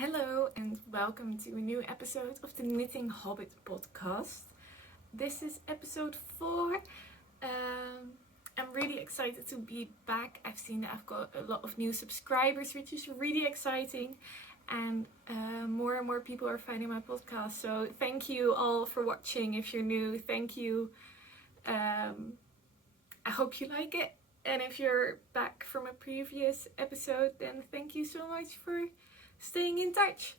Hello and welcome to a new episode of the Knitting Hobbit Podcast. This is episode 4. I'm really excited to be back. I've seen that I've got a lot of new subscribers, which is really exciting. And more and more people are finding my podcast. So thank you all for watching. If you're new, thank you. I hope you like it. And if you're back from a previous episode, then thank you so much for staying in touch.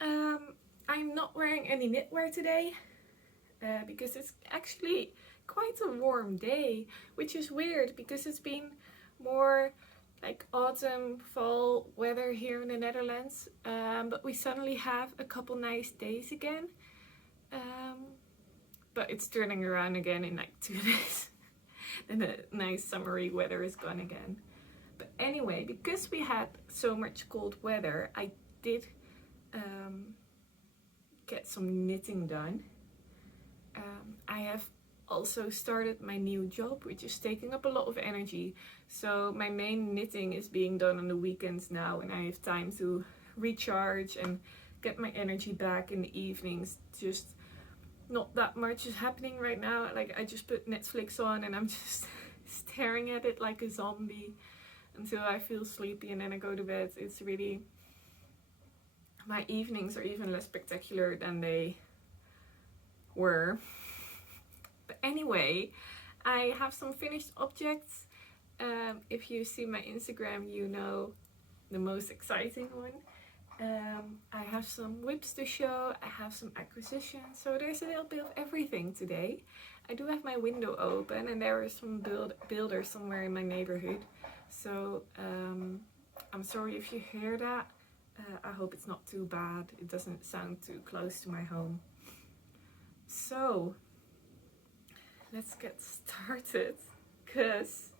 I'm not wearing any knitwear today because it's actually quite a warm day, which is weird because it's been more like autumn, fall weather here in the Netherlands, but we suddenly have a couple nice days again, but it's turning around again in like 2 days and the nice summery weather is gone again. But anyway, because we had so much cold weather, I did get some knitting done. I have also started my new job, which is taking up a lot of energy. So my main knitting is being done on the weekends now, and I have time to recharge and get my energy back in the evenings. Just not that much is happening right now. Like, I just put Netflix on and I'm just staring at it like a zombie until I feel sleepy, and then I go to bed. It's really, my evenings are even less spectacular than they were. But anyway, I have some finished objects. If you see my Instagram, you know the most exciting one. I have some whips to show, I have some acquisitions, so there's a little bit of everything today. I do have my window open and there are some builders somewhere in my neighborhood. So I'm sorry if you hear that. I hope it's not too bad. It doesn't sound too close to my home. So let's get started, because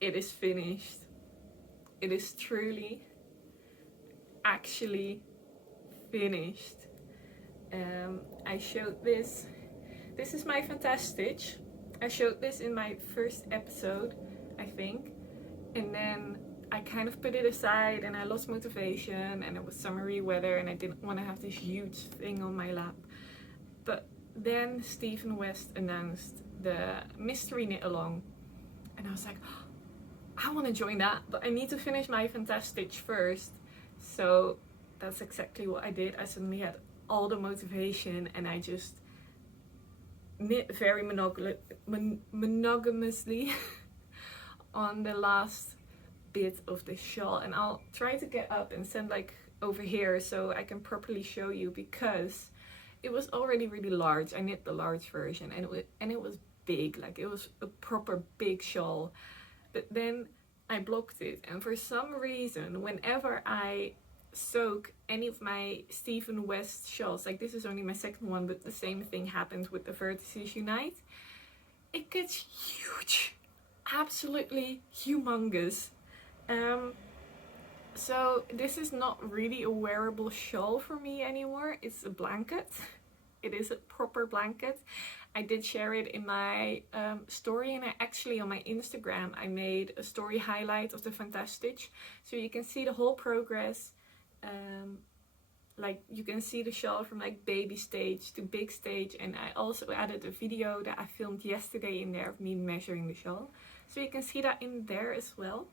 it is finished. It is truly, actually finished. I showed this. This is my Fantastitch. I showed this in my first episode, I think, and then I kind of put it aside and I lost motivation, and it was summery weather and I didn't want to have this huge thing on my lap. But then Stephen West announced the mystery knit along, and I was like, oh, I want to join that, but I need to finish my Fantastitch first. So that's exactly what I did. I suddenly had all the motivation and I just knit very monogamously on the last bit of the shawl, and I'll try to get up and stand like over here so I can properly show you, because it was already really large. I knit the large version and it was big, like it was a proper big shawl. But then I blocked it, and for some reason whenever I soak any of my Stephen West shawls, like this is only my second one, but the same thing happened with the Fantastitch Unite, it gets huge, absolutely humongous. So this is not really a wearable shawl for me anymore. It's a blanket. It is a proper blanket. I did share it in my story, and I actually on my Instagram I made a story highlight of the Fantastitch, so you can see the whole progress. Like you can see the shawl from like baby stage to big stage, and I also added a video that I filmed yesterday in there of me measuring the shawl, so you can see that in there as well.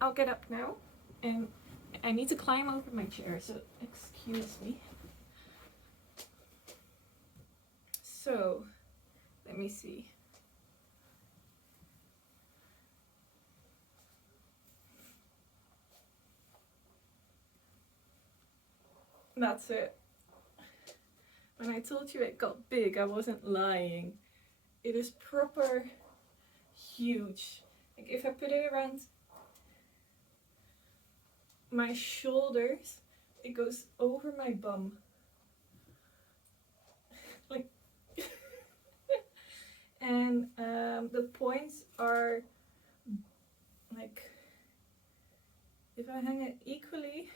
I'll get up now and I need to climb over my chair, so excuse me. So let me see. That's it. When I told you it got big, I wasn't lying. It is proper huge. Like if I put it around my shoulders, it goes over my bum. Like and the points are like, if I hang it equally,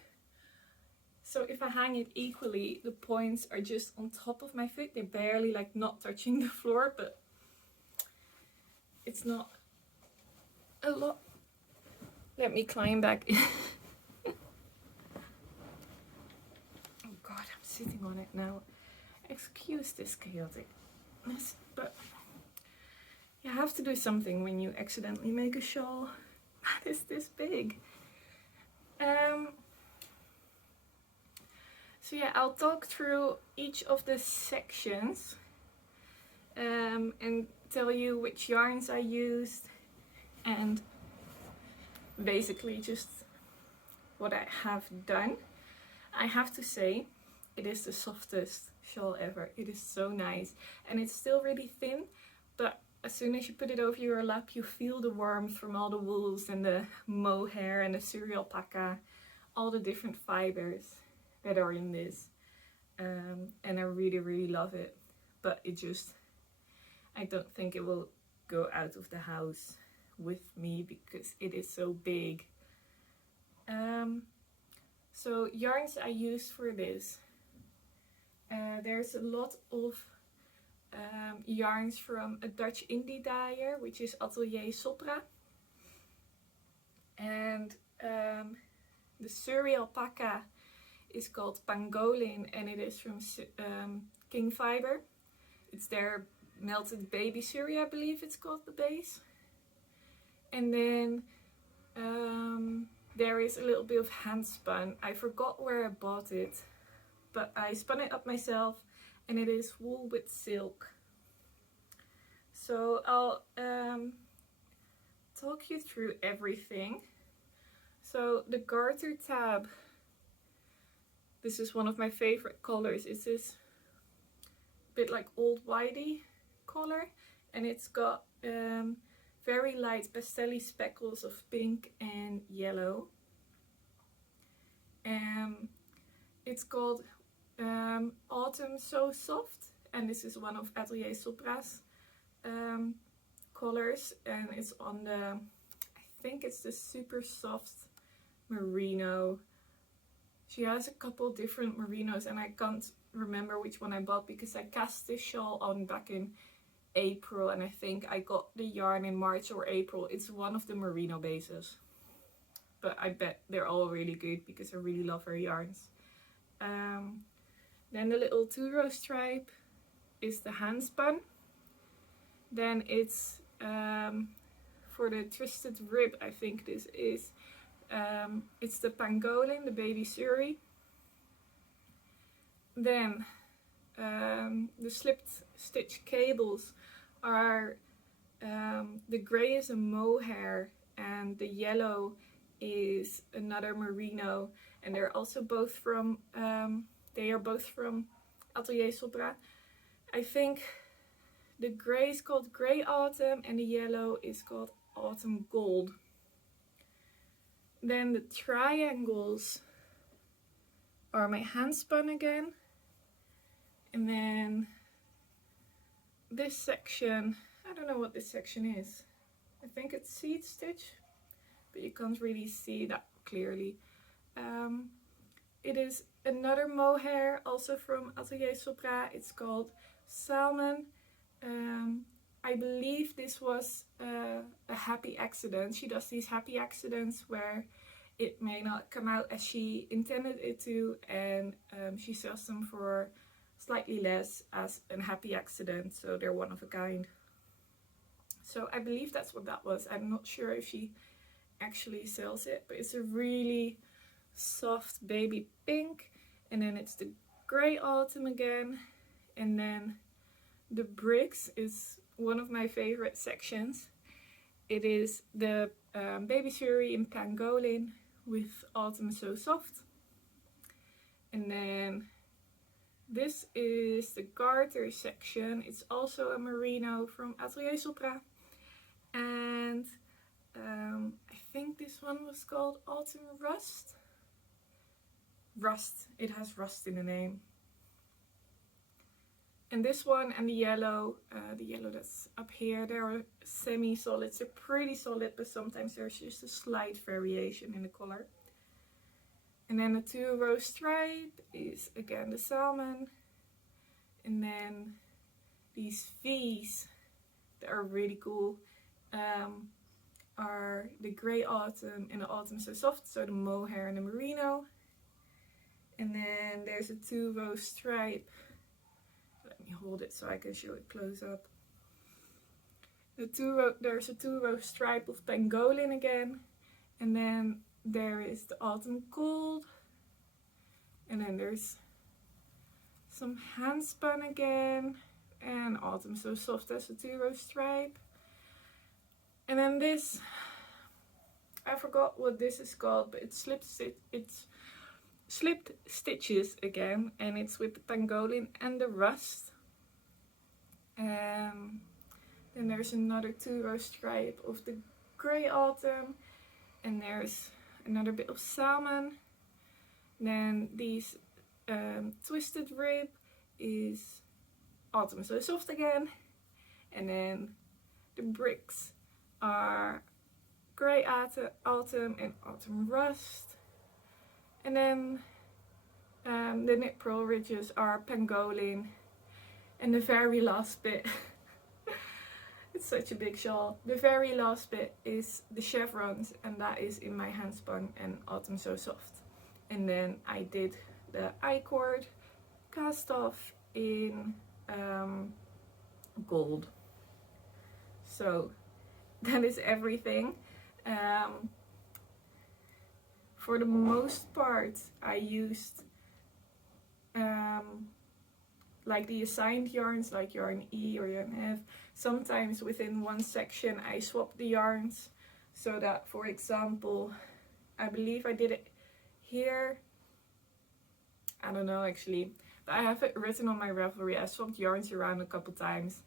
so if I hang it equally, the points are just on top of my foot. They're barely like not touching the floor, but it's not a lot. Let me climb back on it now. Excuse this chaoticness, but you have to do something when you accidentally make a shawl that is this big. So yeah, I'll talk through each of the sections and tell you which yarns I used and basically just what I have done. I have to say, it is the softest shawl ever. It is so nice, and it's still really thin, but as soon as you put it over your lap, you feel the warmth from all the wools and the mohair and the suri alpaca, all the different fibers that are in this, and I really love it. But I don't think it will go out of the house with me because it is so big. So yarns I use for this, there's a lot of yarns from a Dutch indie dyer, which is Atelier Sopra, and the suri alpaca is called pangolin, and it is from King Fiber. It's their melted baby suri, I believe it's called, the base. And then there is a little bit of hand spun. I forgot where I bought it, but I spun it up myself, and it is wool with silk. So I'll talk you through everything. So the garter tab, this is one of my favorite colors. It's this bit like old whitey color, and it's got very light pastel-y speckles of pink and yellow. It's called Autumn So Soft, and this is one of Atelier Sopra's colors, and it's on the, I think it's the super soft merino. She has a couple different merinos, and I can't remember which one I bought because I cast this shawl on back in April, and I think I got the yarn in March or April. It's one of the merino bases, but I bet they're all really good because I really love her yarns. Then the little 2-row stripe is the hand spun. Then it's for the twisted rib, I think this is, it's the pangolin, the baby suri. Then the slipped stitch cables are, the grey is a mohair and the yellow is another merino, and they're also both from Atelier Sopra. I think the grey is called Grey Autumn and the yellow is called Autumn Gold. Then the triangles are my hand spun again. And then this section, I don't know what this section is. I think it's seed stitch, but you can't really see that clearly. It is another mohair, also from Atelier Sopra. It's called Salmon. I believe this was a happy accident. She does these happy accidents where it may not come out as she intended it to, and she sells them for slightly less as a happy accident, so they're one of a kind. So I believe that's what that was. I'm not sure if she actually sells it, but it's a really soft baby pink, and then it's the Grey Autumn again, and then the bricks is one of my favorite sections. It is the baby suri in pangolin with Autumn So Soft, and then this is the garter section. It's also a merino from Atelier Sopra, and I think this one was called Autumn Rust. It has rust in the name. And this one and the yellow that's up here, they're semi-solid. They're pretty solid, but sometimes there's just a slight variation in the color. And then the 2-row stripe is again the salmon. And then these V's that are really cool are the Grey Autumn and the Autumn So Soft, so the mohair and the merino. And then there's a 2-row stripe. Let me hold it so I can show it close up. There's a 2-row stripe of pangolin again. And then there is the autumn gold. And then there's some hand spun again. And autumn so soft as a 2-row stripe. And then this, I forgot what this is called, but it's slipped stitches again, and it's with the pangolin and the rust. Then there's another 2-row stripe of the grey autumn, and there's another bit of salmon. Then these twisted rib is autumn so soft again, and then the bricks are grey autumn and autumn rust. And then the knit purl ridges are pangolin. And the very last bit, it's such a big shawl. The very last bit is the chevrons, and that is in my hand spun and autumn so soft. And then I did the I-cord cast off in gold. So that is everything. For the most part, I used like the assigned yarns, like yarn E or yarn F. Sometimes within one section I swapped the yarns, so that, for example, I believe I did it here. I don't know actually, but I have it written on my Ravelry. I swapped yarns around a couple times,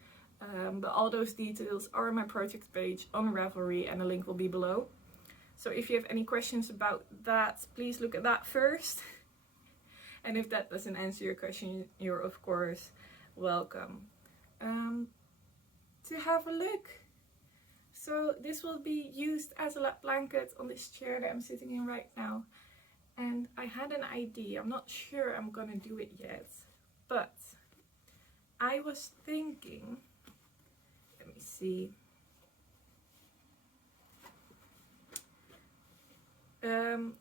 but all those details are on my project page on Ravelry, and the link will be below. So if you have any questions about that, please look at that first. And if that doesn't answer your question, you're of course welcome to have a look. So this will be used as a lap blanket on this chair that I'm sitting in right now. And I had an idea. I'm not sure I'm gonna do it yet, but I was thinking, let me see.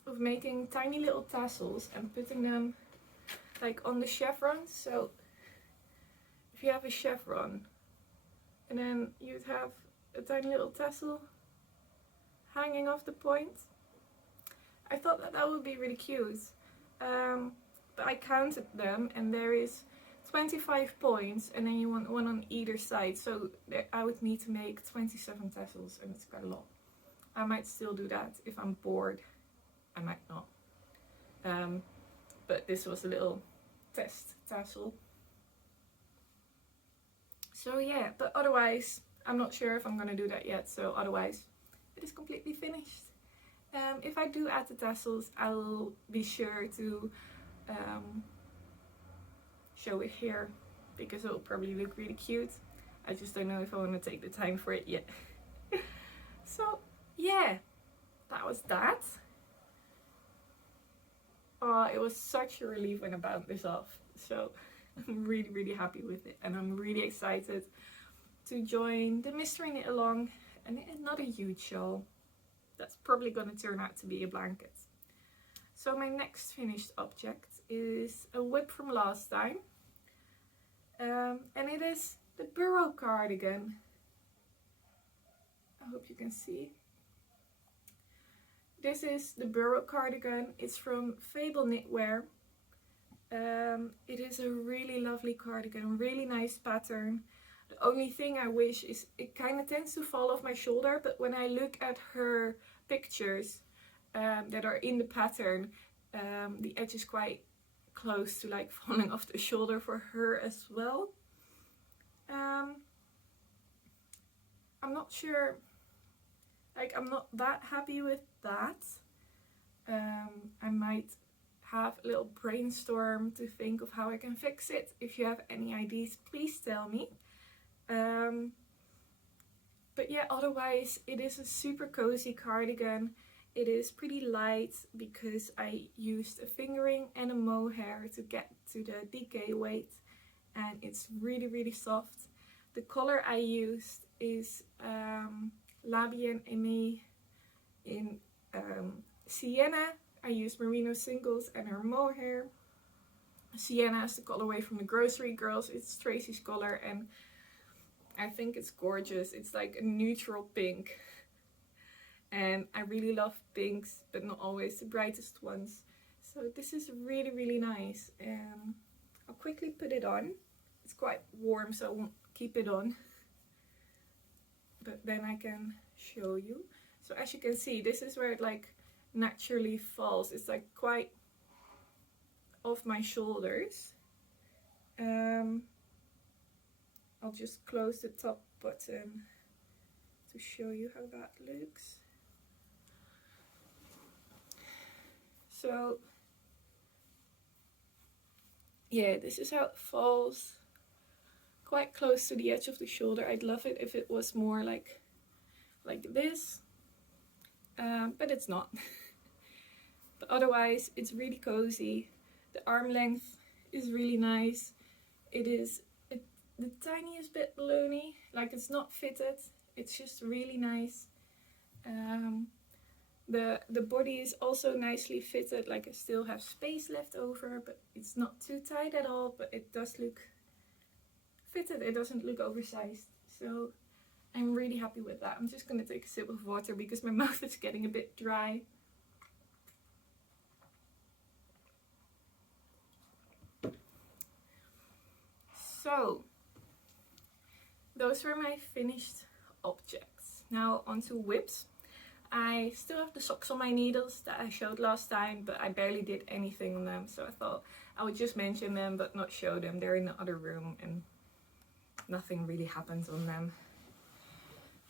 Of making tiny little tassels and putting them like on the chevrons. So if you have a chevron, and then you'd have a tiny little tassel hanging off the point. I thought that that would be really cute, but I counted them, and there is 25 points, and then you want one on either side, so I would need to make 27 tassels, and it's quite a lot. I might still do that if I'm bored. I might not. But this was a little test tassel. So yeah, but otherwise, I'm not sure if I'm gonna do that yet, so otherwise, it is completely finished. If I do add the tassels, I'll be sure to show it here, because it will probably look really cute. I just don't know if I want to take the time for it yet. So yeah, that was that. It was such a relief when I bound this off, so I'm really happy with it, and I'm really excited to join the mystery knit along. And it's not a huge shawl, that's probably going to turn out to be a blanket. So my next finished object is a whip from last time, and it is the burrow cardigan. I hope you can see. This is the burrow cardigan. It's from Fable Knitwear. It is a really lovely cardigan, really nice pattern. The only thing I wish is it kind of tends to fall off my shoulder, but when I look at her pictures that are in the pattern, the edge is quite close to like falling off the shoulder for her as well. I'm not sure, like I'm not that happy with that. I might have a little brainstorm to think of how I can fix it. If you have any ideas, please tell me. But yeah, otherwise it is a super cozy cardigan. It is pretty light because I used a fingering and a mohair to get to the DK weight, and it's really soft. The color I used is Labien Aimé in Sienna. I used merino singles and her mohair. Sienna is the colorway from the Grocery Girls. It's Tracy's color, and I think it's gorgeous. It's like a neutral pink. And I really love pinks, but not always the brightest ones. So this is really, really nice. I'll quickly put it on. It's quite warm, so I won't keep it on. But then I can show you. So as you can see, this is where it like naturally falls. It's like quite off my shoulders. I'll just close the top button to show you how that looks. So yeah, this is how it falls, quite close to the edge of the shoulder. I'd love it if it was more like this, but it's not. But otherwise, it's really cozy. The arm length is really nice. It is the tiniest bit balloony, like it's not fitted. It's just really nice. The body is also nicely fitted, like I still have space left over, but it's not too tight at all, but it does look fitted. It doesn't look oversized. So I'm really happy with that. I'm just gonna take a sip of water because my mouth is getting a bit dry. So those were my finished objects. Now onto whips. I still have the socks on my needles that I showed last time, but I barely did anything on them, so I thought I would just mention them but not show them. They're in the other room and nothing really happens on them.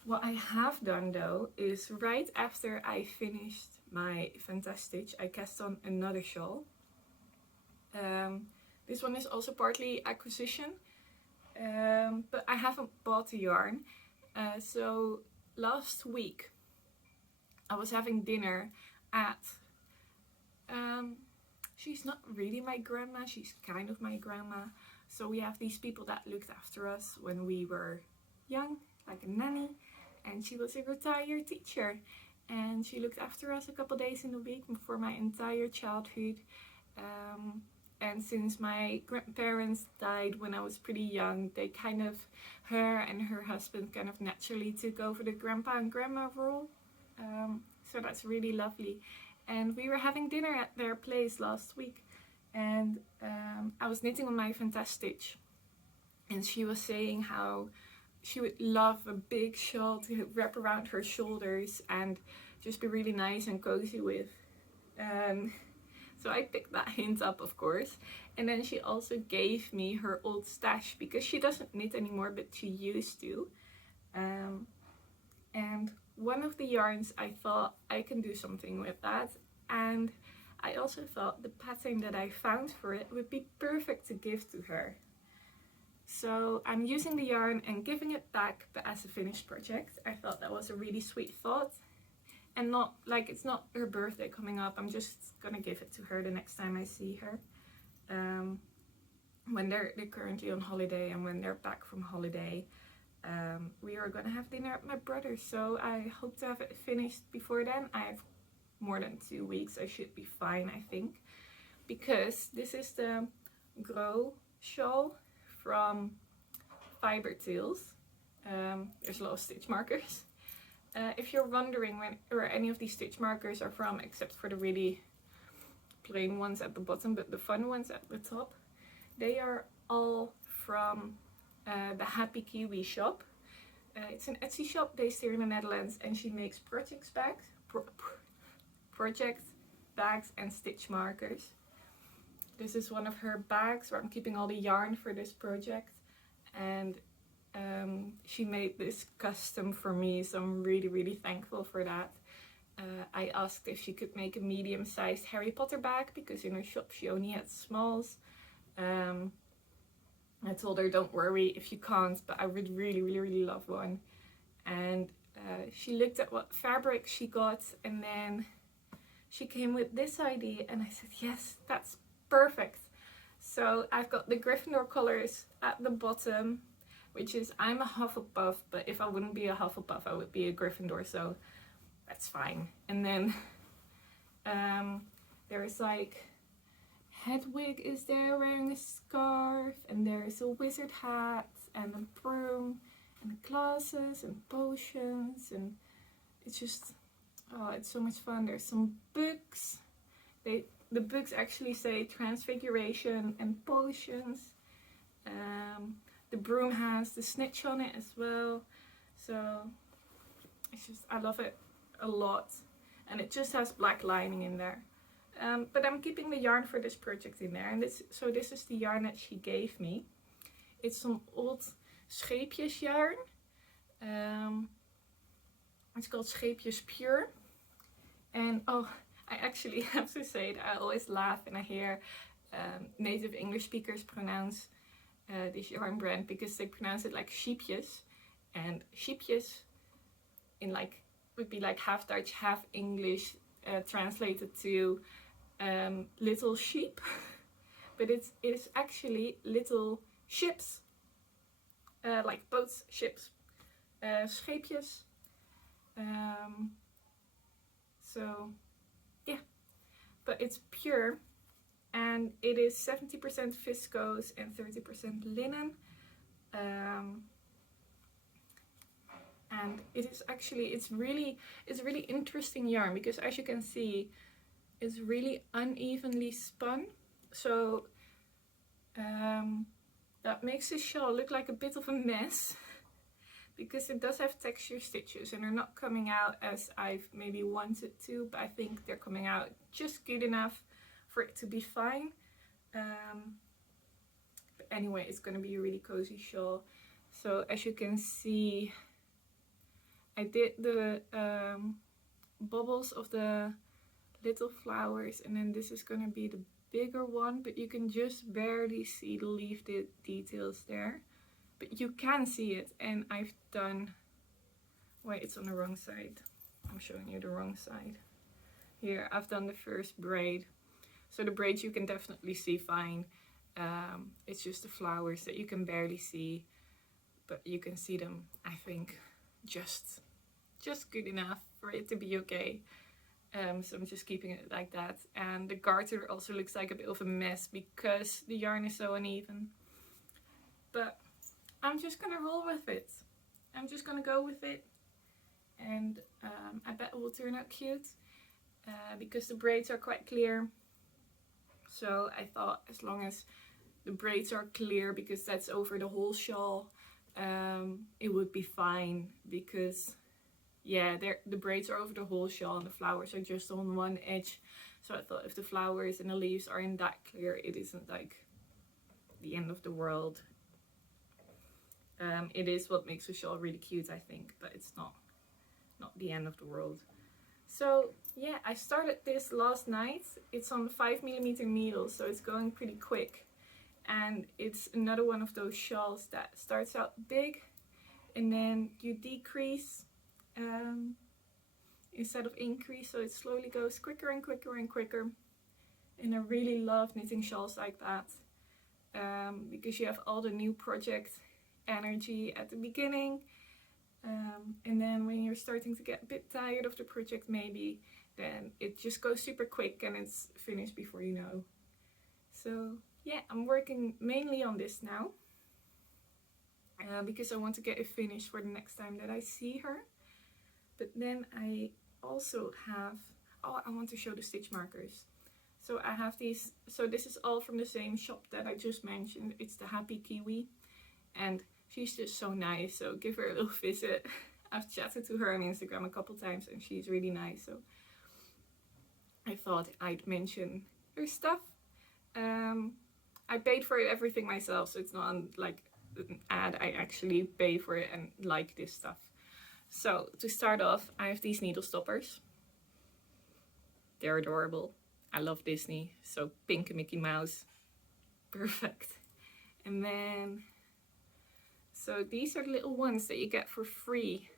What I have done though is right after I finished my Fantastitch, I cast on another shawl. This one is also partly acquisition, but I haven't bought the yarn. So last week I was having dinner at, she's not really my grandma, she's kind of my grandma. So we have these people that looked after us when we were young, like a nanny. And she was a retired teacher. And she looked after us a couple days in the week for my entire childhood. And since my grandparents died when I was pretty young, they kind of, her and her husband kind of naturally took over the grandpa and grandma role. So that's really lovely. And we were having dinner at their place last week, and I was knitting on my Fantastitch, and she was saying how she would love a big shawl to wrap around her shoulders and just be really nice and cozy with. So I picked that hint up, of course. And then she also gave me her old stash because she doesn't knit anymore, but she used to. And one of the yarns, I thought I can do something with that. And I also thought the pattern that I found for it would be perfect to give to her. So I'm using the yarn and giving it back, but as a finished project. I thought that was a really sweet thought. And not like, it's not her birthday coming up. I'm just gonna give it to her the next time I see her. When they're currently on holiday, and when they're back from holiday, we are gonna have dinner at my brother's. So I hope to have it finished before then. I have more than 2 weeks. I should be fine, I think. Because this is the Grow shawl from Fiber Tales. There's a lot of stitch markers. If you're wondering where any of these stitch markers are from, except for the really plain ones at the bottom, but the fun ones at the top, they are all from the Happy Kiwi shop. It's an Etsy shop based here in the Netherlands, and she makes project bags and stitch markers. This is one of her bags where I'm keeping all the yarn for this project, and she made this custom for me, so I'm really thankful for that. I asked if she could make a medium-sized Harry Potter bag because in her shop she only had smalls. I told her, don't worry if you can't, but I would really love one. And she looked at what fabric she got, and then she came with this idea, and I said, yes, that's perfect. So I've got the Gryffindor colors at the bottom, which is, I'm a Hufflepuff, but if I wouldn't be a Hufflepuff, I would be a Gryffindor, so that's fine. And then there is like Hedwig is there wearing a scarf, and there's a wizard hat and a broom and glasses and potions, and it's just, oh, it's so much fun. There's some books. The books actually say transfiguration and potions. The broom has the snitch on it as well. So it's just, I love it a lot. And it just has black lining in there. But I'm keeping the yarn for this project in there. And this is the yarn that she gave me. It's some old scheepjes yarn. It's called Scheepjes Pure. And oh, I actually have to say that I always laugh when I hear native English speakers pronounce this yarn brand, because they pronounce it like sheepjes, and sheepjes in like would be like half Dutch, half English, translated to little sheep, but it's actually little ships, like boats, ships, scheepjes. So yeah, but it's pure. And it is 70% viscose and 30% linen. And it is actually, it's really interesting yarn, because as you can see, it's really unevenly spun. So that makes the shawl look like a bit of a mess, because it does have texture stitches and they're not coming out as I've maybe wanted to, but I think they're coming out just good enough for it to be fine. But anyway, it's going to be a really cozy shawl. So as you can see, I did the bubbles of the little flowers, and then this is going to be the bigger one, but you can just barely see the leaf details there. But you can see it, and I've done, wait, it's on the wrong side. I'm showing you the wrong side. Here, I've done the first braid. So the braids you can definitely see fine. It's just the flowers that you can barely see, but you can see them, I think, just good enough for it to be okay. So I'm just keeping it like that. And the garter also looks like a bit of a mess because the yarn is so uneven. But I'm just gonna roll with it. I'm just gonna go with it. And I bet it will turn out cute, because the braids are quite clear. So I thought, as long as the braids are clear, because that's over the whole shawl, it would be fine, because yeah, the braids are over the whole shawl and the flowers are just on one edge. So I thought, if the flowers and the leaves are in that clear, it isn't like the end of the world. It is what makes the shawl really cute, I think, but it's not the end of the world. So yeah, I started this last night. It's on 5mm needle, so it's going pretty quick. And it's another one of those shawls that starts out big and then you decrease instead of increase, so it slowly goes quicker and quicker and quicker. And I really love knitting shawls like that, because you have all the new project energy at the beginning. And then when you're starting to get a bit tired of the project maybe, then it just goes super quick and it's finished before you know. So yeah, I'm working mainly on this now, because I want to get it finished for the next time that I see her. But then I also have, oh, I want to show the stitch markers. So I have these, so this is all from the same shop that I just mentioned. It's the Happy Kiwi, and she's just so nice, so give her a little visit. I've chatted to her on Instagram a couple times and she's really nice, so I thought I'd mention her stuff. I paid for everything myself, so it's not like an ad. I actually pay for it and like this stuff. So to start off, I have these needle stoppers. They're adorable. I love Disney, so pink Mickey Mouse, perfect. And then, so these are the little ones that you get for free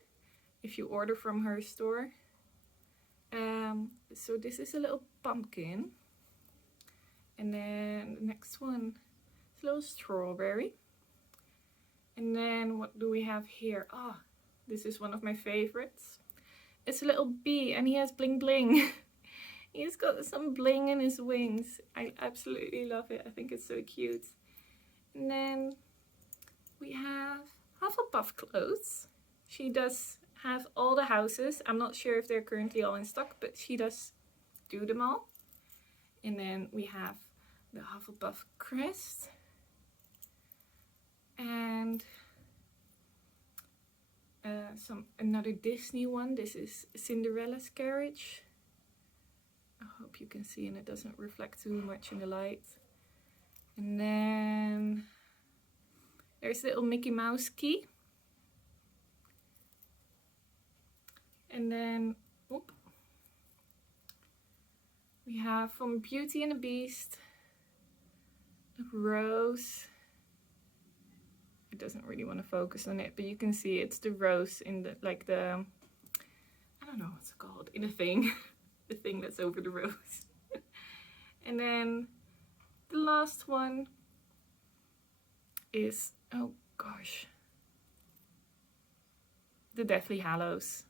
if you order from her store. So this is a little pumpkin. And then the next one is a little strawberry. And then what do we have here? Ah, this is one of my favorites. It's a little bee and he has bling bling. He's got some bling in his wings. I absolutely love it. I think it's so cute. And then we have Hufflepuff clothes. She does have all the houses. I'm not sure if they're currently all in stock, but she does do them all. And then we have the Hufflepuff crest. And another Disney one. This is Cinderella's carriage. I hope you can see and it doesn't reflect too much in the light. And then there's the little Mickey Mouse key. And then we have from Beauty and the Beast, the rose. It doesn't really want to focus on it, but you can see it's the rose in the, like the, I don't know what's it called, in a thing. The thing that's over the rose. And then the last one is, oh gosh, the Deathly Hallows.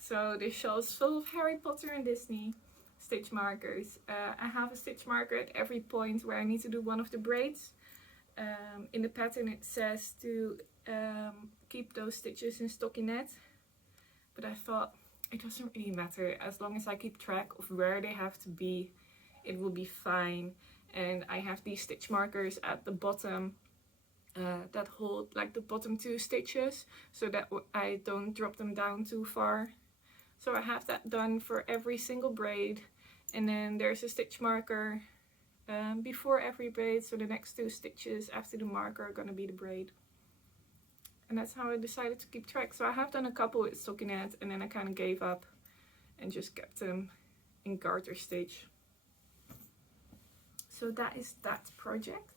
So this shawl is full of Harry Potter and Disney stitch markers. I have a stitch marker at every point where I need to do one of the braids. In the pattern it says to keep those stitches in stockinette, but I thought it doesn't really matter. As long as I keep track of where they have to be, it will be fine. And I have these stitch markers at the bottom that hold like the bottom 2 stitches, so that I don't drop them down too far. So I have that done for every single braid, and then there's a stitch marker before every braid, so the next 2 stitches after the marker are going to be the braid. And that's how I decided to keep track. So I have done a couple with stockinette, and then I kind of gave up and just kept them in garter stitch. So that is that project.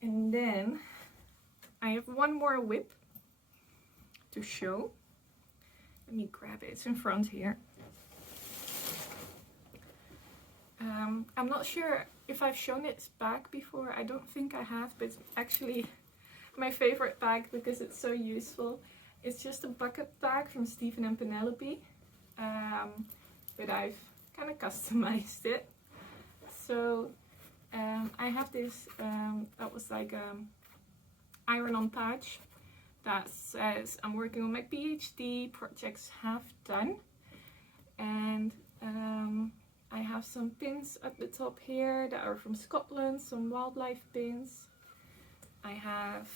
And then I have one more whip to show. Let me grab it, it's in front here. I'm not sure if I've shown its bag before. I don't think I have, but it's actually my favorite bag because it's so useful. It's just a bucket bag from Stephen and Penelope, but I've kind of customized it. So I have this, that was like iron-on patch that says I'm working on my PhD, projects half done. And I have some pins at the top here that are from Scotland, some wildlife pins. I have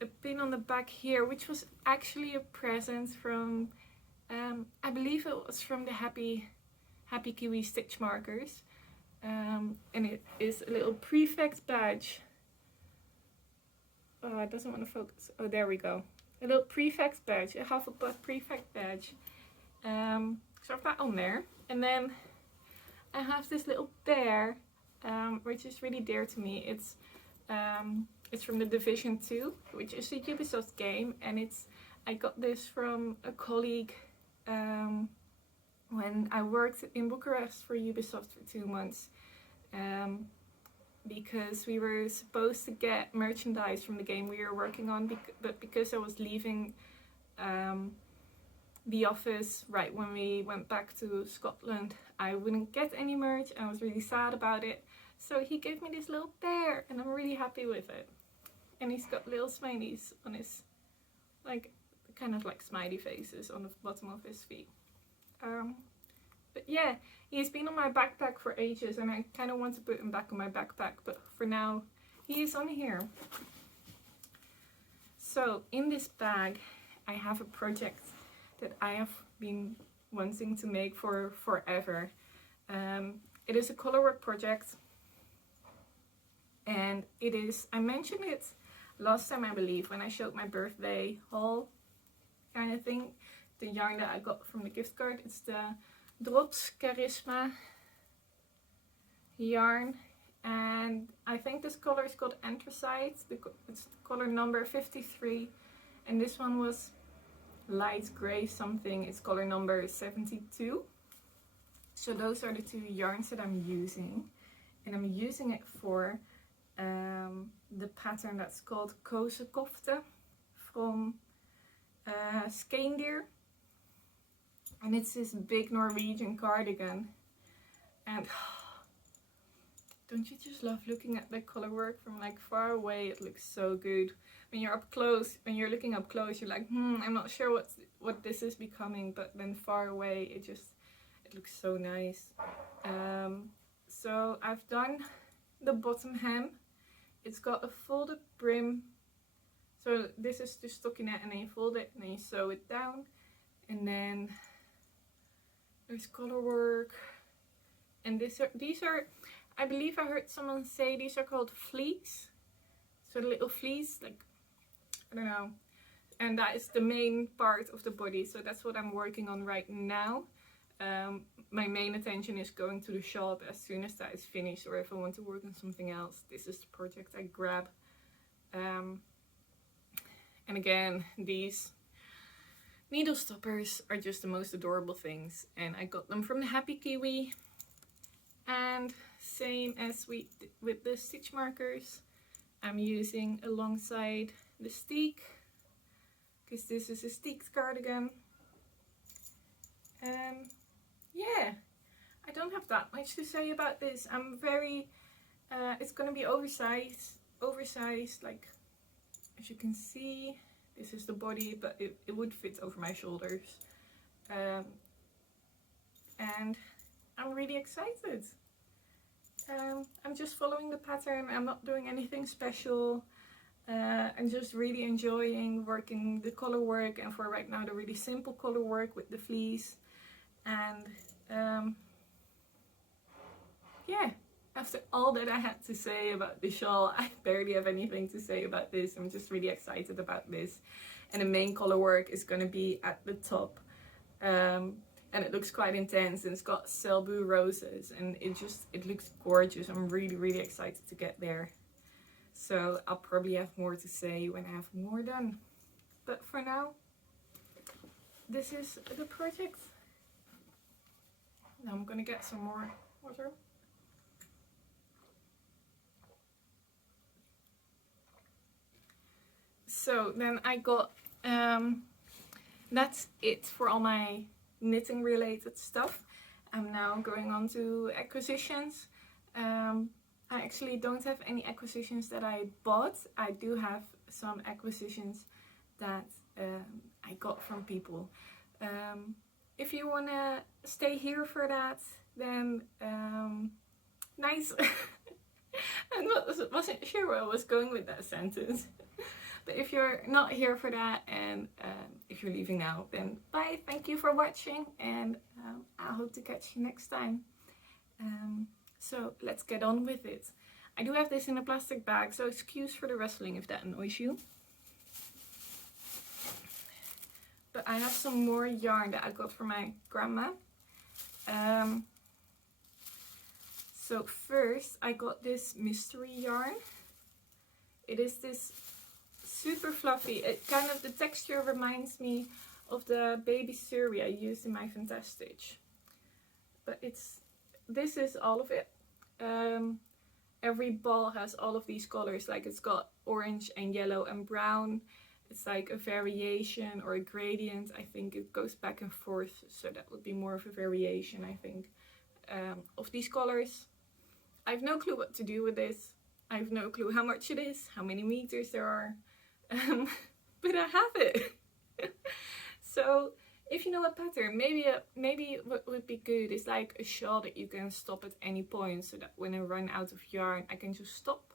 a pin on the back here, which was actually a present from, I believe it was from the Happy Kiwi stitch markers. And it is a little prefect badge. Oh, it doesn't want to focus. Oh, there we go. A little prefect badge, a Hufflepuff prefect badge. So I have that on there. And then I have this little bear, which is really dear to me. It's from the Division 2, which is a Ubisoft game, and I got this from a colleague when I worked in Bucharest for Ubisoft for 2 months, because we were supposed to get merchandise from the game we were working on, but because I was leaving the office right when we went back to Scotland, I wouldn't get any merch, and I was really sad about it. So he gave me this little bear, and I'm really happy with it. And he's got little smileys on his, like, kind of like smiley faces on the bottom of his feet. But yeah, he's been on my backpack for ages, and I kind of want to put him back on my backpack, but for now, he is on here. So in this bag, I have a project that I have been wanting to make for forever. It is a Colorwork project, and it is, I mentioned it last time, I believe, when I showed my birthday haul kind of thing. The yarn that I got from the gift card, it's the Drops Charisma yarn, and I think this color is called Anthracite. It's color number 53, and this one was light gray something. It's color number 72. So those are the 2 yarns that I'm using, and I'm using it for the pattern that's called Kosekofte from Skeendeer. And it's this big Norwegian cardigan. And don't you just love looking at the color work from like far away? It looks so good. When you're up close, when you're looking up close, you're like, I'm not sure what this is becoming, but then far away, it looks so nice. So I've done the bottom hem. It's got a folded brim. So this is the stockinette, and then you fold it and then you sew it down. And then there's color work. And these are, I believe I heard someone say these are called fleece. So the little fleece, like, I don't know. And that is the main part of the body. So that's what I'm working on right now. My main attention is going to the shop as soon as that is finished, or if I want to work on something else, this is the project I grab. And again, these needle stoppers are just the most adorable things, and I got them from the Happy Kiwi. And same as with the stitch markers, I'm using alongside the steek, because this is a steeked cardigan. Yeah, I don't have that much to say about this. I'm very, it's gonna be oversized, like, as you can see, this is the body, but it would fit over my shoulders. And I'm really excited. I'm just following the pattern. I'm not doing anything special. I'm just really enjoying working the color work, and for right now the really simple color work with the fleece. And yeah, after all that I had to say about the shawl, I barely have anything to say about this. I'm just really excited about this. And the main color work is going to be at the top. And it looks quite intense, and it's got Selbu roses, and it looks gorgeous. I'm really excited to get there. So I'll probably have more to say when I have more done. But for now, this is the project. Now I'm gonna get some more water. So then I got, that's it for all my knitting related stuff. I'm now going on to acquisitions. I actually don't have any acquisitions that I bought. I do have some acquisitions that I got from people. If you want to stay here for that, then nice. I wasn't sure where I was going with that sentence. But if you're not here for that, and if you're leaving now, then bye. Thank you for watching, and I hope to catch you next time. So let's get on with it. I do have this in a plastic bag, so excuse for the rustling if that annoys you. But I have some more yarn that I got from my grandma. So first I got this mystery yarn. It is this super fluffy. The texture reminds me of the baby suri I used in my Fantastitch. But this is all of it. Every ball has all of these colors, like it's got orange and yellow and brown. It's like a variation or a gradient. I think it goes back and forth, so that would be more of a variation, I think, of these colors. I have no clue what to do with this. I have no clue how much it is, how many meters there are, but I have it. So if you know a pattern, maybe what would be good is like a shawl that you can stop at any point, so that when I run out of yarn I can just stop.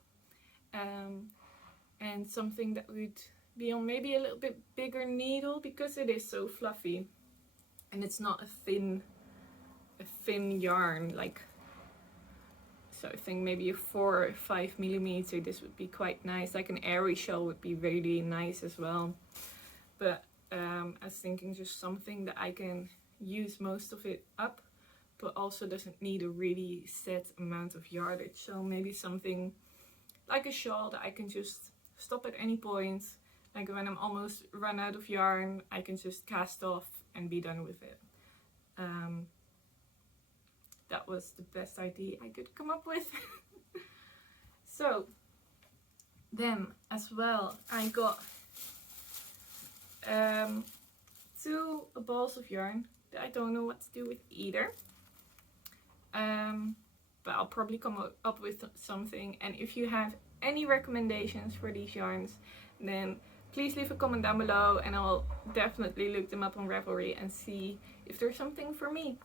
And something that would be on maybe a little bit bigger needle, because it is so fluffy and it's not a thin yarn, like, so I think maybe a 4 or 5 millimeter, this would be quite nice. Like an airy shawl would be really nice as well. But I was thinking just something that I can use most of it up, but also doesn't need a really set amount of yardage. So maybe something like a shawl that I can just stop at any point. Like when I'm almost run out of yarn, I can just cast off and be done with it. That was the best idea I could come up with. So then as well, I got 2 balls of yarn. I don't know what to do with either. But I'll probably come up with something. And if you have any recommendations for these yarns, then please leave a comment down below, and I'll definitely look them up on Ravelry and see if there's something for me.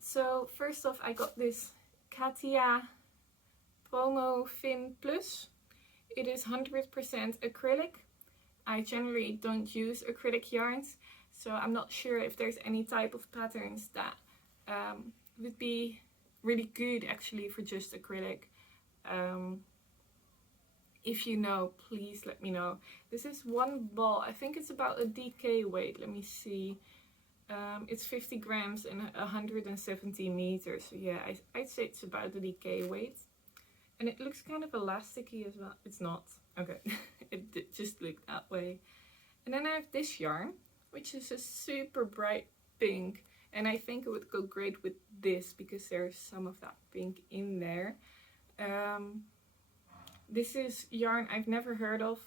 So first off, I got this Katia Promo Fin Plus. It is 100% acrylic. I generally don't use acrylic yarns, so I'm not sure if there's any type of patterns that would be really good actually for just acrylic. If you know, please let me know. This is one ball. I think it's about a DK weight. Let me see. It's 50 grams and 170 meters. So yeah, I'd say it's about a DK weight. And it looks kind of elasticy as well. It's not. Okay. It just looked that way. And then I have this yarn, which is a super bright pink. And I think it would go great with this because there's some of that pink in there. This is yarn I've never heard of.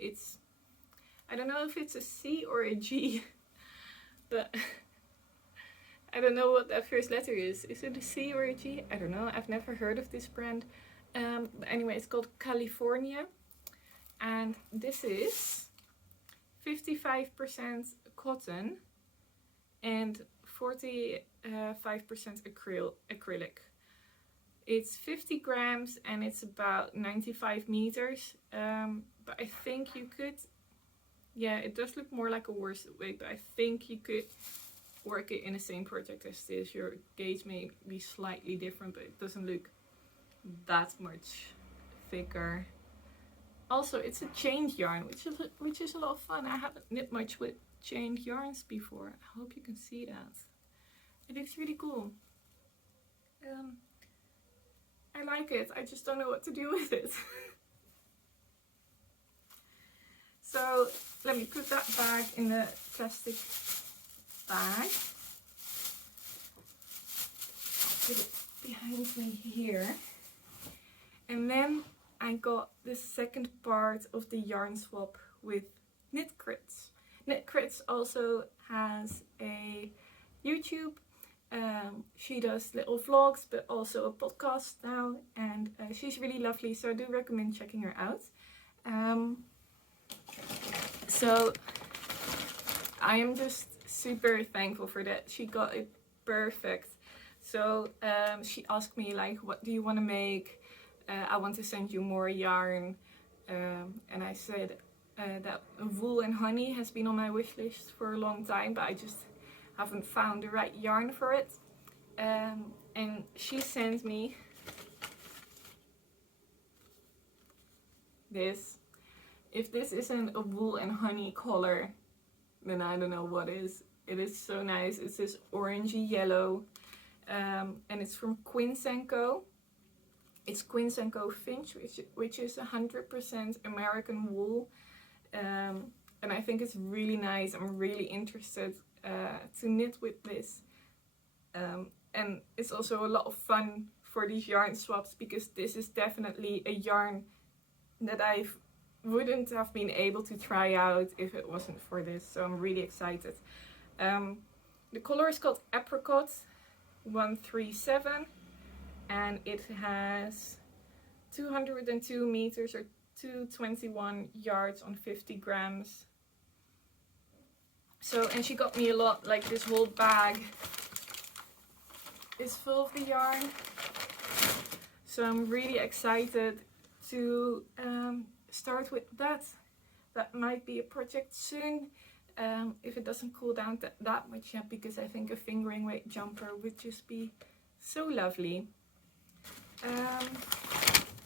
I don't know if it's a C or a G, but I don't know what that first letter is. Is it a C or a G? I don't know. I've never heard of this brand. But anyway, it's called California. And this is 55% cotton and 45% acrylic. It's 50 grams and it's about 95 meters. But I think you could, yeah, it does look more like a worsted weight, but I think you could work it in the same project as this. Your gauge may be slightly different, but it doesn't look that much thicker. Also, it's a chained yarn, which is a lot of fun. I haven't knit much with chained yarns before. I hope you can see that. It looks really cool. I like it. I just don't know what to do with it. So let me put that bag in the plastic bag. I'll put it behind me here. And then I got the second part of the yarn swap with Knit Crits. Knit Crits also has a YouTube. She does little vlogs, but also a podcast now, and she's really lovely, so I do recommend checking her out. So I am just super thankful for that. She got it perfect. So she asked me like, what do you want to make? I want to send you more yarn, and I said that wool and honey has been on my wish list for a long time, but I just haven't found the right yarn for it. And she sent me this. If this isn't a wool and honey color, then I don't know what is. It is so nice. It's this orangey yellow, and it's from Quince & Co. It's Quince & Co. Finch, which is 100% American wool, and I think it's really nice. I'm really interested to knit with this, and it's also a lot of fun for these yarn swaps because this is definitely a yarn that I wouldn't have been able to try out if it wasn't for this, so I'm really excited. The color is called Apricot 137, and it has 202 meters or 221 yards on 50 grams. So, and she got me a lot, like this whole bag is full of the yarn. So I'm really excited to start with that. That might be a project soon, if it doesn't cool down that much yet, because I think a fingering weight jumper would just be so lovely.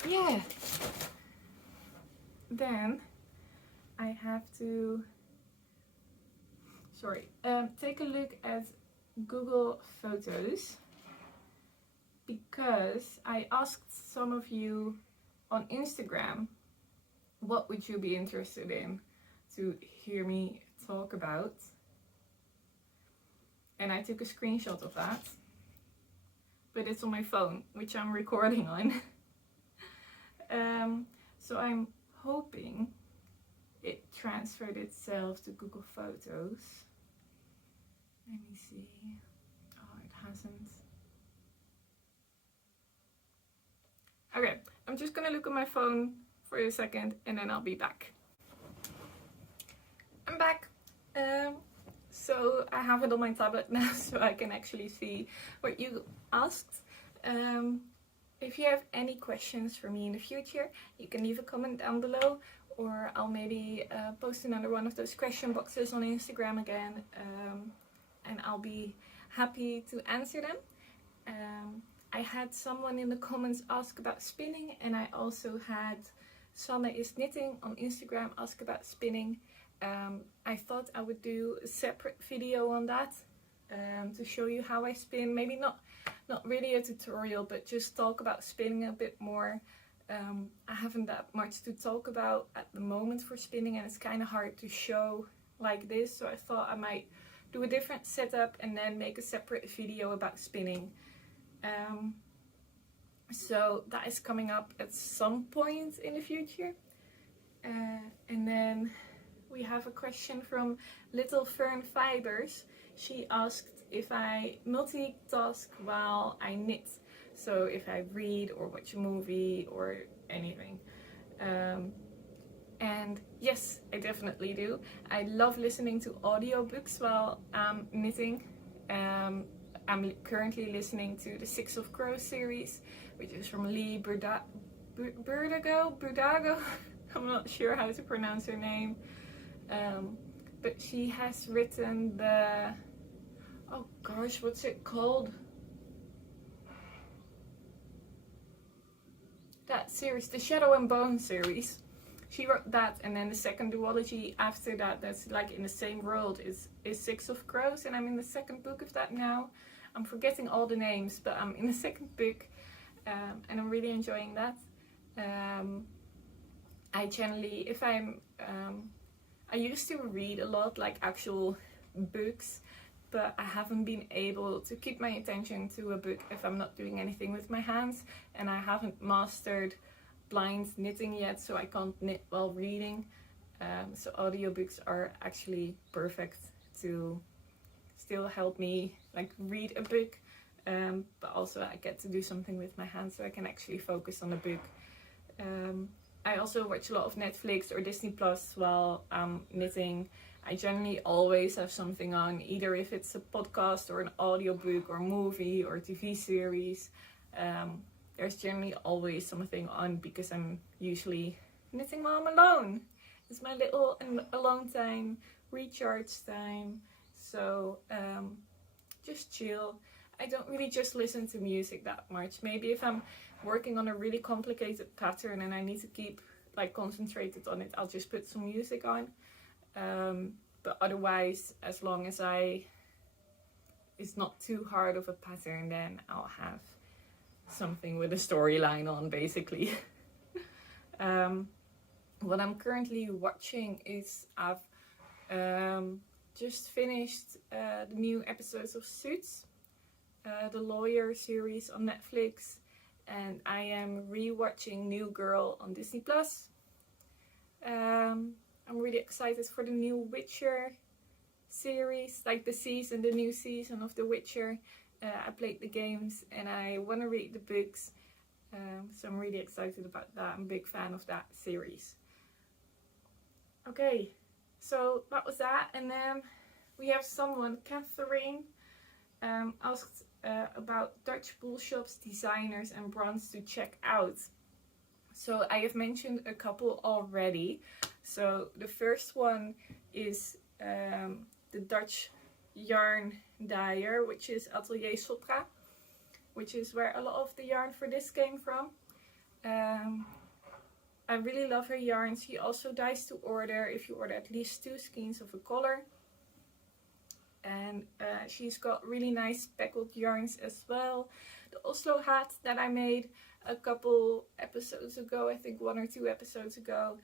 Yeah. Then I have to take a look at Google Photos, because I asked some of you on Instagram what would you be interested in to hear me talk about, and I took a screenshot of that, but it's on my phone, which I'm recording on. So I'm hoping it transferred itself to Google Photos. Let me see. Oh, it hasn't. Okay, I'm just gonna look at my phone for a second and then I'll be back. I'm back. So I have it on my tablet now so I can actually see what you asked. If you have any questions for me in the future, you can leave a comment down below, or I'll maybe post another one of those question boxes on Instagram again, and I'll be happy to answer them. I had someone in the comments ask about spinning, and I also had Sanne is Knitting on Instagram ask about spinning. I thought I would do a separate video on that to show you how I spin. Maybe not really a tutorial, but just talk about spinning a bit more. I haven't that much to talk about at the moment for spinning, and it's kind of hard to show like this, so I thought I might do a different setup and then make a separate video about spinning. So that is coming up at some point in the future. And then we have a question from Little Fern Fibers. She asked if I multitask while I knit. So if I read or watch a movie or anything. And yes, I definitely do. I love listening to audiobooks while I'm knitting. I'm currently listening to the Six of Crows series, which is from Lee Burdago. I'm not sure how to pronounce her name. But she has written the... Oh gosh, what's it called? That series, the Shadow and Bone series. She wrote that, and then the second duology after that, that's like in the same world, is Six of Crows, and I'm in the second book of that now. I'm forgetting all the names, but I'm in the second book, and I'm really enjoying that. I generally, I used to read a lot, like actual books, but I haven't been able to keep my attention to a book if I'm not doing anything with my hands, and I haven't mastered blind knitting yet, so I can't knit while reading. So audiobooks are actually perfect to still help me like read a book, but also I get to do something with my hands, so I can actually focus on the book. I also watch a lot of Netflix or Disney Plus while I'm knitting. I generally always have something on, either if it's a podcast or an audiobook or movie or TV series. There's generally always something on because I'm usually knitting while I'm alone. It's my little alone time, recharge time. So just chill. I don't really just listen to music that much. Maybe if I'm working on a really complicated pattern and I need to keep like concentrated on it, I'll just put some music on. But otherwise, as long as it's not too hard of a pattern, then I'll have something with a storyline on, basically. What I'm currently watching is I've just finished the new episodes of Suits, the lawyer series on Netflix, and I am rewatching New Girl on Disney Plus. I'm really excited for the new Witcher series, like the new season of The Witcher. I played the games and I want to read the books, so I'm really excited about that. I'm a big fan of that series. Okay, so that was that, and then we have someone, Catherine, asked about Dutch wool shops, designers and brands to check out. So I have mentioned a couple already. So the first one is the Dutch yarn dyer, which is Atelier Sopra, which is where a lot of the yarn for this came from. I really love her yarn. She also dyes to order if you order at least 2 skeins of a color. And she's got really nice speckled yarns as well. The Oslo hat that I made a couple episodes ago, I think 1 or 2 episodes ago,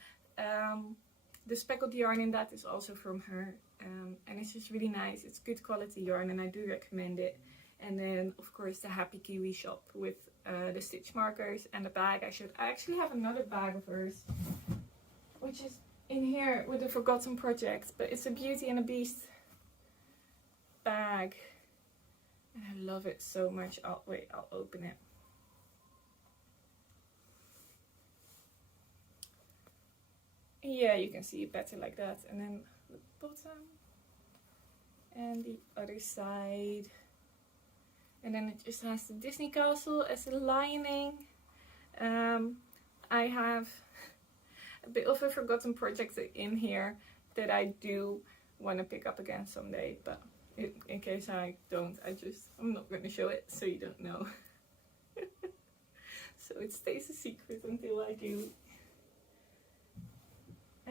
the speckled yarn in that is also from her, and it's just really nice. It's good quality yarn and I do recommend it. And then of course the Happy Kiwi shop with the stitch markers and the bag. I actually have another bag of hers, which is in here with the Forgotten Project, but it's a Beauty and a Beast bag. And I love it so much. I'll open it. Yeah, you can see it better like that. And then the bottom. And the other side. And then it just has the Disney castle as a lining. I have a bit of a forgotten project in here that I do want to pick up again someday, but in case I don't, I'm not going to show it so you don't know. So it stays a secret until I do.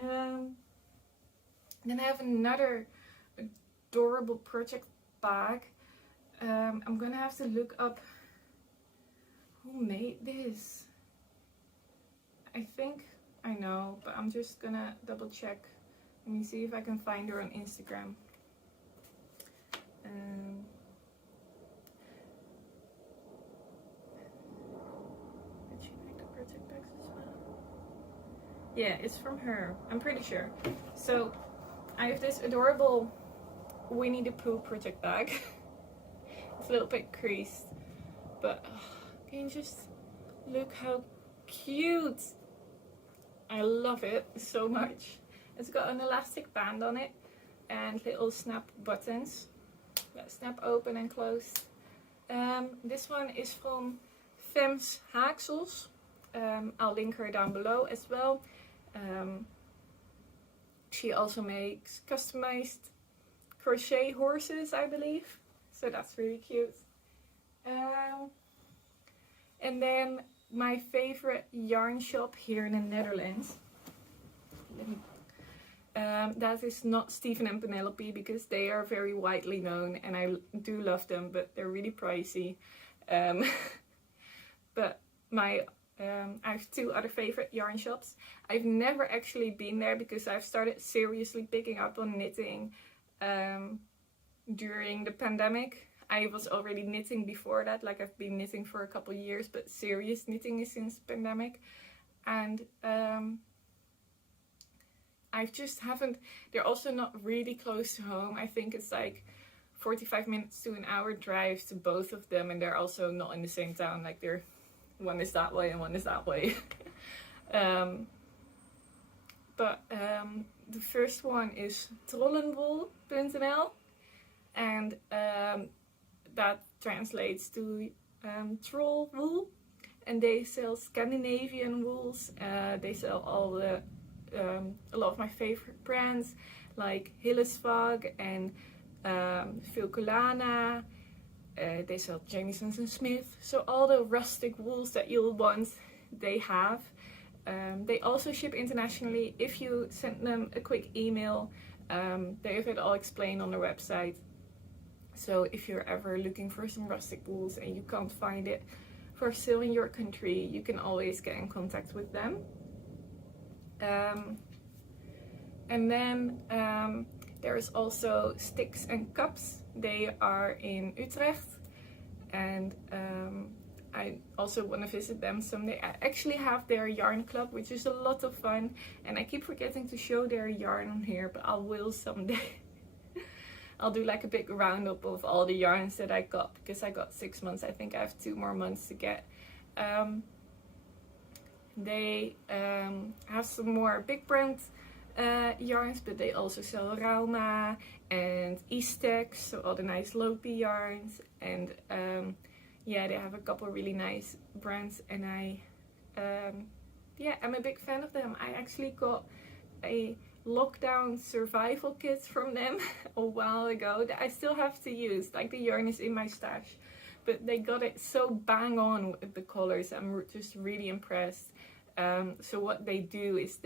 Then I have another adorable project bag. I'm gonna have to look up who made this. I think I know, but I'm just gonna double check. Let me see if I can find her on Instagram. Did she make the project bags as well? Yeah, it's from her. I'm pretty sure. So I have this adorable Winnie the Pooh project bag. It's a little bit creased, but can you just look how cute? I love it so much. It's got an elastic band on it and little snap buttons that snap open and close. This one is from Fem's Haaksels. I'll link her down below as well. She also makes customized crochet horses, I believe. So that's really cute. And then my favorite yarn shop here in the Netherlands. That is not Stephen and Penelope, because they are very widely known and I do love them, but they're really pricey. But I have two other favorite yarn shops. I've never actually been there because I've started seriously picking up on knitting during the pandemic. I was already knitting before that, like I've been knitting for a couple years, but serious knitting is since the pandemic. And I just haven't, they're also not really close to home. I think it's like 45 minutes to an hour drive to both of them, and they're also not in the same town. Like one is that way and one is that way. But the first one is trollenwool.nl, and that translates to troll wool, and they sell Scandinavian wools. They sell all the a lot of my favorite brands like Hillesvag and Filcolana. They sell Jamieson's and Smith, so all the rustic wools that you'll want, they have. They also ship internationally. If you send them a quick email, they have it all explained on their website. So if you're ever looking for some rustic wools and you can't find it for sale in your country, you can always get in contact with them. And then there is also Sticks and Cups. They are in Utrecht, and I also want to visit them someday. I actually have their yarn club, which is a lot of fun, and I keep forgetting to show their yarn on here, but I will someday. I'll do like a big roundup of all the yarns that I got, because I got 6 months. I think I have 2 more months to get. They have some more big brand yarns, but they also sell Rauma and Eastex, so all the nice Lopi yarns. And yeah, they have a couple really nice brands, and I'm a big fan of them. I actually got a lockdown survival kit from them a while ago that I still have to use. Like, the yarn is in my stash, but they got it so bang on with the colors. I'm just really impressed. So what they do is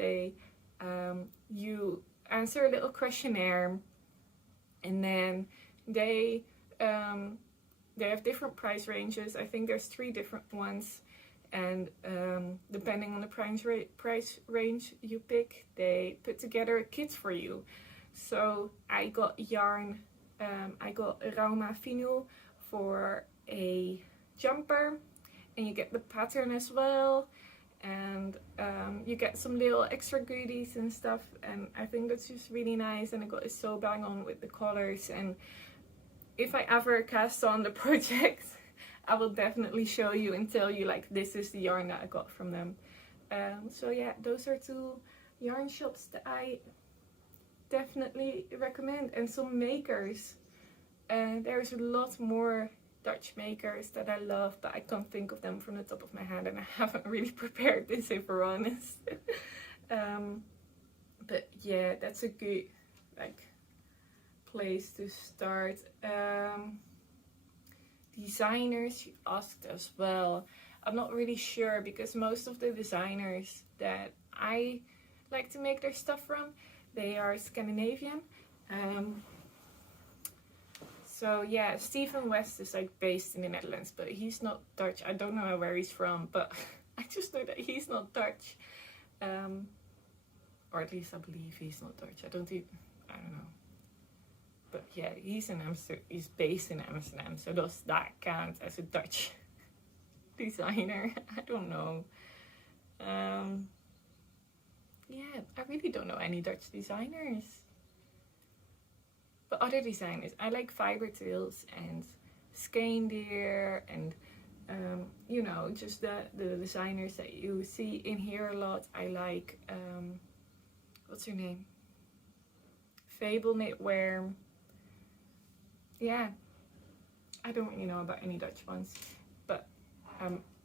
you answer a little questionnaire, and then they have different price ranges. I think there's 3 different ones, and depending on the price range you pick, they put together a kit for you. So I got yarn, I got Rauma Finu for a jumper, and you get the pattern as well, and you get some little extra goodies and stuff, and I think that's just really nice, and it is so bang on with the colors. And if I ever cast on the project, I will definitely show you and tell you like this is the yarn that I got from them. So yeah, those are 2 yarn shops that I definitely recommend, and some makers. There's a lot more Dutch makers that I love, but I can't think of them from the top of my head, and I haven't really prepared this, if we're honest. But yeah, that's a good like place to start. Designers you asked as well. I'm not really sure, because most of the designers that I like to make their stuff from, they are Scandinavian. So yeah, Stephen West is like based in the Netherlands, but he's not Dutch. I don't know where he's from, but I just know that he's not Dutch. Or at least I believe he's not Dutch. I don't know. But yeah, he's based in Amsterdam, so does that count as a Dutch designer? I don't know. Yeah, I really don't know any Dutch designers. But other designers, I like Fiber Tales and Skein and you know, just the designers that you see in here a lot. I like what's her name? Fable Knitwear. Yeah, I don't really know about any Dutch ones, but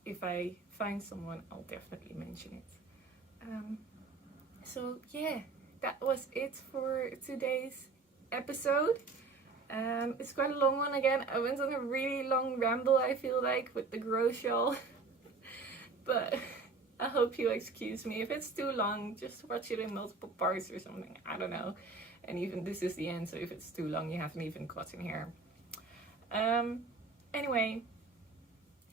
if I find someone, I'll definitely mention it. So yeah, that was it for today's episode. It's quite a long one again. I went on a really long ramble, I feel like, with the grow shawl. But I hope you excuse me. If it's too long, just watch it in multiple parts or something. I don't know. And even this is the end, so if it's too long, you haven't even gotten here. Anyway,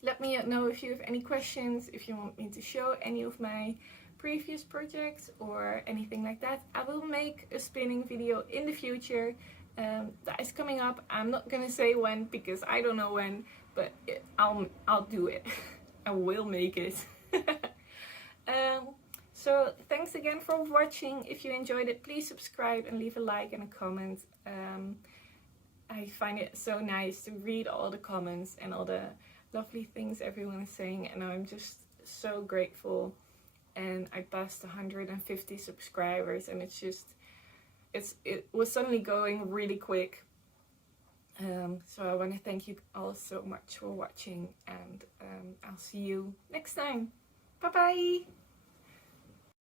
let me know if you have any questions, if you want me to show any of my previous projects or anything like that. I will make a spinning video in the future. That is coming up. I'm not gonna say when, because I don't know when, but I'll do it. I will make it. So thanks again for watching. If you enjoyed it, please subscribe and leave a like and a comment. I find it so nice to read all the comments and all the lovely things everyone is saying, and I'm just so grateful. And I passed 150 subscribers, and it was suddenly going really quick. So I want to thank you all so much for watching, and I'll see you next time. Bye bye.